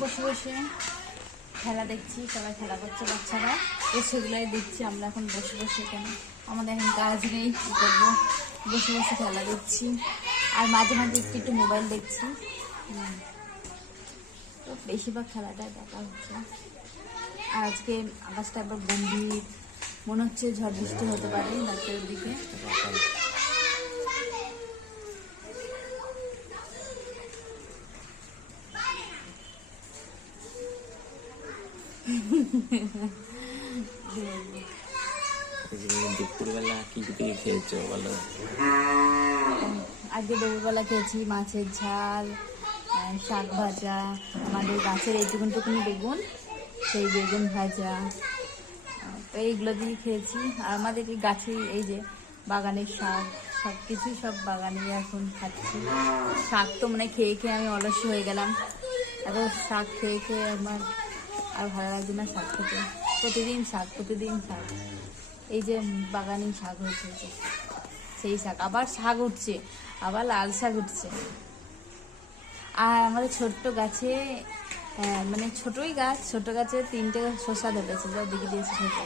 বসে বসে খেলা দেখছি, সবাই খেলা করছে বাচ্চারা। তো সেগুলাই দেখছি, আমরা এখন বসে বসে কেন? আমাদের এখন কাজ নেই, কী করব? বসে বসে খেলা দেখছি। আর মাঝে মাঝে একটু একটু মোবাইল দেখছি। তো বেশিরভাগ খেলাটাই দেখা হচ্ছে। আর আজকে আকাশটা একবার গম্ভীর। মনে হচ্ছে ঝড় বৃষ্টি হতে পারে রাতের দিকে। দুপুরবেলা কি দিয়ে খেয়েছো, বলো? আজকে দুপুরবেলা খেয়েছি মাছের ঝাল শাক ভাজা, আমাদের গাছের এইটুকুনটুকুনি বেগুন, সেই বেগুন ভাজা তো এইগুলো দিয়ে খেয়েছি। আর আমাদের এই গাছে এই যে বাগানের শাক সব কিছুই সব বাগানে এখন খাচ্ছি। শাক তো মানে খেয়ে খেয়ে আমি অলস হয়ে গেলাম। এত শাক খেয়ে খেয়ে আমার আর ভালো লাগবে না শাক খেতে। প্রতিদিন শাক প্রতিদিন শাক। এই যে বাগানে শাক হয়েছে। সেই শাক। আবার শাক উঠছে, আবার লাল শাক উঠছে। আর আমাদের ছোট্ট গাছে মানে ছোটই গাছ ছোট গাছে তিনটে শসা ধরেছে। যা দিকে দিয়েছে শসা।